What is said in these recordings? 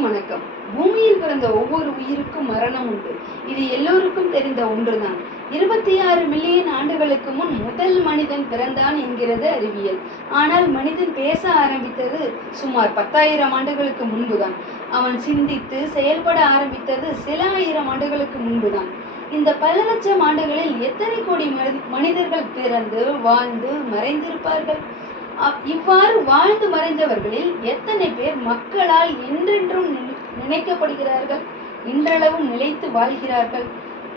அனைவருக்கும் வணக்கம். பூமியில் பிறந்த ஒவ்வொரு உயிருக்கும் மரணம் உண்டு. இது எல்லோருக்கும் தெரிந்த ஒன்றுதான். இருபத்தி ஆறு மில்லியன் ஆண்டுகளுக்கு முன் முதல் மனிதன் பிறந்தான் என்கிறது அறிவியல். ஆனால் மனிதன் பேச ஆரம்பித்தது சுமார் பத்தாயிரம் ஆண்டுகளுக்கு முன்புதான். அவன் சிந்தித்து செயல்பட ஆரம்பித்தது சில ஆயிரம் ஆண்டுகளுக்கு முன்புதான். இந்த பல லட்சம் ஆண்டுகளில் எத்தனை கோடி மனிதர்கள் பிறந்து வாழ்ந்து மறைந்திருப்பார்கள்? இவ்வாறு வாழ்ந்து மறை மறைந்தவர்களில் எத்தனை பேர் மக்களால் என்றென்றும் நினைக்கப்படுகிறார்கள்? இன்றளவும் நிலைத்து வாழ்கிறார்கள்.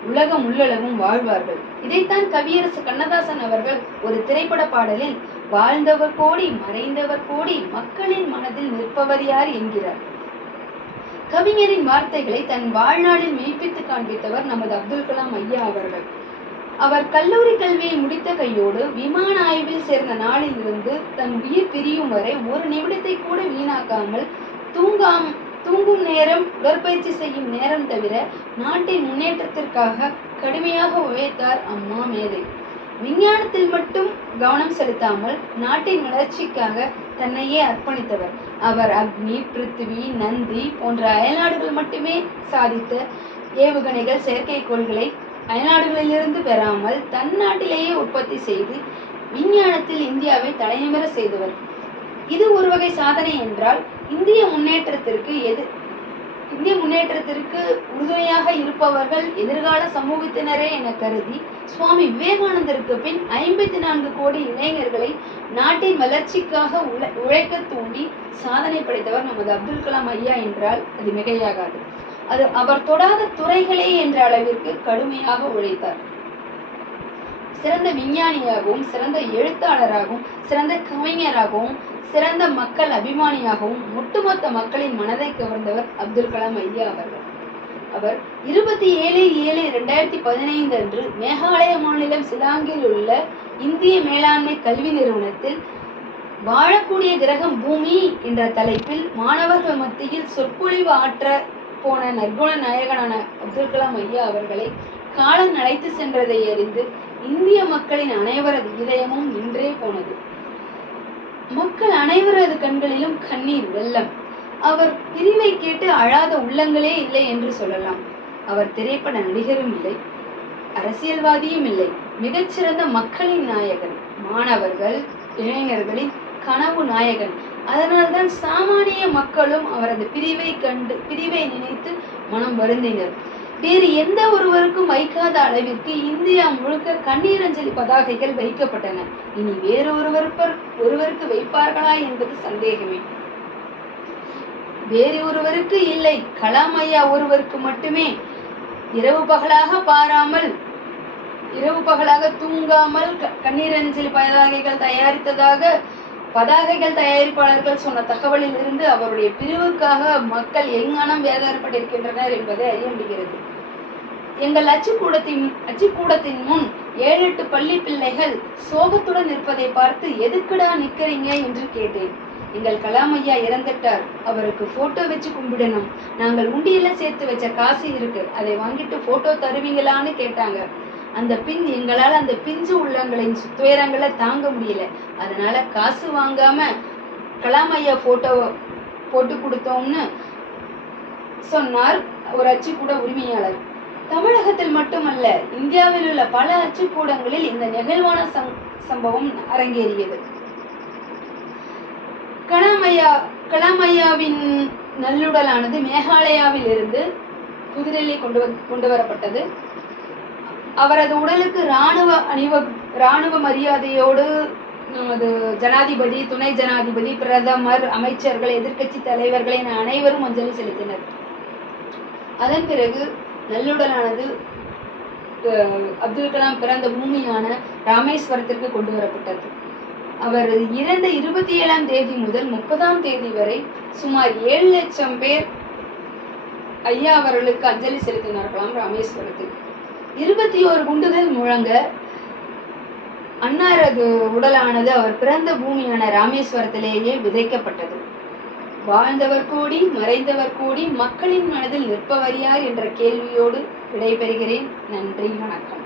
உலகம் உள்ளளவும் வாழ்வார்கள். இதைத்தான் கவியரசு கண்ணதாசன் அவர்கள் ஒரு திரைப்பட பாடலில் வாழ்ந்தவர் கோடி மறைந்தவர் கோடி மக்களின் மனதில் நிற்பவர் யார்? என்கிறார். கவிஞரின் வார்த்தைகளை தன் வாழ்நாளில் மெய்ப்பித்து காண்பித்தவர் நமது அப்துல் கலாம் ஐயா அவர்கள். அவர் கல்லூரி கல்வியை முடித்த கையோடு விமான ஆய்வில் சேர்ந்த நாளிலிருந்து தன் உயிர் பிரியும் வரை ஒரு நிமிடத்தை கூட வீணாக்காமல் தூங்காம் தூங்கும் நேரம் உடற்பயிற்சி செய்யும் நேரம் தவிர நாட்டின் முன்னேற்றத்திற்காக கடுமையாக உழைத்தார் அம்மா மேதை. விஞ்ஞானத்தில் மட்டும் கவனம் செலுத்தாமல் நாட்டின் வளர்ச்சிக்காக தன்னையே அர்ப்பணித்தவர். அவர் அக்னி பிருத்திவி நந்தி போன்ற அயல்நாடுகள் மட்டுமே சாதித்த ஏவுகணைகள் செயற்கைக்கோள்களை அயல்நாடுகளிலிருந்து பெறாமல் தன் நாட்டிலேயே உற்பத்தி செய்து விஞ்ஞானத்தில் இந்தியாவை தலைநிமிர செய்தவர். இது ஒரு வகை சாதனை என்றால் இந்திய முன்னேற்றத்திற்கு எது இந்திய முன்னேற்றத்திற்கு உறுதுணையாக இருப்பவர்கள் எதிர்கால சமூகத்தினரே என கருதி சுவாமி விவேகானந்தருக்கு பின் ஐம்பத்தி நான்கு கோடி இளைஞர்களை நாட்டின் வளர்ச்சிக்காக உழ உழைக்க தூண்டி சாதனை படைத்தவர் நமது அப்துல் கலாம் ஐயா என்றால் அது மிகையாகாது. அது அவர் தொடாத துறைகளே என்ற அளவிற்கு கடுமையாக உழைத்தார். சிறந்த விஞ்ஞானியாகவும் சிறந்த எழுத்தாளராகவும் சிறந்த கவிஞராகவும் சிறந்த மக்கள் அபிமானியாகவும் ஒட்டுமொத்த மக்களின் மனதை கவர்ந்தவர் அப்துல் கலாம் ஐயா அவர்கள். அவர் இருபத்தி ஏழு ஏழு இரண்டாயிரத்தி பதினைந்து அன்று மேகாலய மாநிலம் சிலாங்கில் உள்ள இந்திய மேலாண்மை கல்வி நிறுவனத்தில் வாழக்கூடிய கிரகம் பூமி என்ற தலைப்பில் மாணவர்கள் மத்தியில் சொற்பொழிவு ஆற்ற போன நற்குண நாயகனான அப்துல் கலாம் ஐயா அவர்களை காலம் அழைத்து சென்றதை அறிந்து இந்திய மக்களின் அனைவரது இதயமும் நின்றே போனது. மக்கள் அனைவரது கண்களிலும் கண்ணீர் வெள்ளம். அவர் பிரிவை கேட்டு அழாத உள்ளங்களே இல்லை என்று சொல்லலாம். அவர் திரைப்பட நடிகரும் இல்லை. அரசியல்வாதியும் இல்லை. மிகச்சிறந்த மக்களின் நாயகன் மாணவர்கள் இளைஞர்களின் கனவு நாயகன் அதனால்தான் சாமானிய மக்களும் அவரது பிரிவை கண்டு பிரிவை நினைத்து மனம் வருந்தினர். வேறு எந்த ஒருவருக்கும் வைக்காத அளவிற்கு இந்தியா முழுக்க கண்ணீரஞ்சலி பதாகைகள் வைக்கப்பட்டன. இனி வேறு ஒருவருக்கு ஒருவருக்கு வைப்பார்களா என்பது சந்தேகமே. வேறு ஒருவருக்கு இல்லை. கலாம் ஐயா ஒருவருக்கு மட்டுமே. இரவு பகலாக பாராமல் இரவு பகலாக தூங்காமல் க- கண்ணீரஞ்சலி பதாகைகள் தயாரித்ததாக பதாகைகள் தயாரிப்பாளர்கள் சொன்ன தகவலில் இருந்து அவருடைய பிரிவுக்காக மக்கள் எங்கனம் வேதனைப்பட்டிருக்கின்றனர் என்பதை அறிய முடிகிறது. எங்கள் அச்சுக்கூடத்தின் அச்சுக்கூடத்தின் முன் ஏழு எட்டு பள்ளி பிள்ளைகள் சோகத்துடன் நிற்பதை பார்த்து எதுக்குடா நிக்கிறீங்க என்று கேட்டேன். எங்கள் கலாம் ஐயா இறந்துட்டார். அவருக்கு போட்டோ வச்சு கும்பிடணும். நாங்கள் உண்டியில சேர்த்து வச்ச காசு இருக்கு. அதை வாங்கிட்டு போட்டோ தருவீங்களான்னு கேட்டாங்க. அந்த பின் எங்களால் அந்த பிஞ்சு உள்ளங்களின் துயரங்களை தாங்க முடியல. அதனால காசு வாங்காம கலாம் ஐயா போட்டோ போட்டு கொடுத்தோம்னு சொன்னார் ஒரு அச்சுக்கூட உரிமையாளர். தமிழகத்தில் மட்டுமல்ல இந்தியாவில் உள்ள பல அச்சுக்கூடங்களில் இந்த நெகிழ்வான சம்- சம்பவம் அரங்கேறியது. கலாமையா கலாமையாவின் நல்லுடலானது மேகாலயாவில் இருந்து புதுடெல்லி கொண்டு வ- கொண்டு வரப்பட்டது. அவரது உடலுக்கு இராணுவ அணிவ இராணுவ மரியாதையோடு அது ஜனாதிபதி துணை ஜனாதிபதி பிரதமர் அமைச்சர்கள் எதிர்க்கட்சி தலைவர்கள் என அனைவரும் அஞ்சலி செலுத்தினர். அதன் பிறகு நல்லுடலானது அஹ், அப்துல் கலாம் பிறந்த பூமியான ராமேஸ்வரத்திற்கு கொண்டு வரப்பட்டது. அவர் இறந்த இருபத்தி ஏழாம் தேதி முதல் முப்பதாம் தேதி வரை சுமார் ஏழு லட்சம் பேர் ஐயா அவர்களுக்கு அஞ்சலி செலுத்தினார்களாம் ராமேஸ்வரத்தில் இருபத்தி ஓரு குண்டுகள் முழங்க அன்னாரது உடலானது அவர் பிறந்த பூமியான ராமேஸ்வரத்திலேயே விதைக்கப்பட்டது. வாழ்ந்தவர் கூடி மறைந்தவர் கூடி மக்களின் மனதில் நிற்பவர் யார் என்ற கேள்வியோடு விடைபெறுகிறேன். நன்றி வணக்கம்.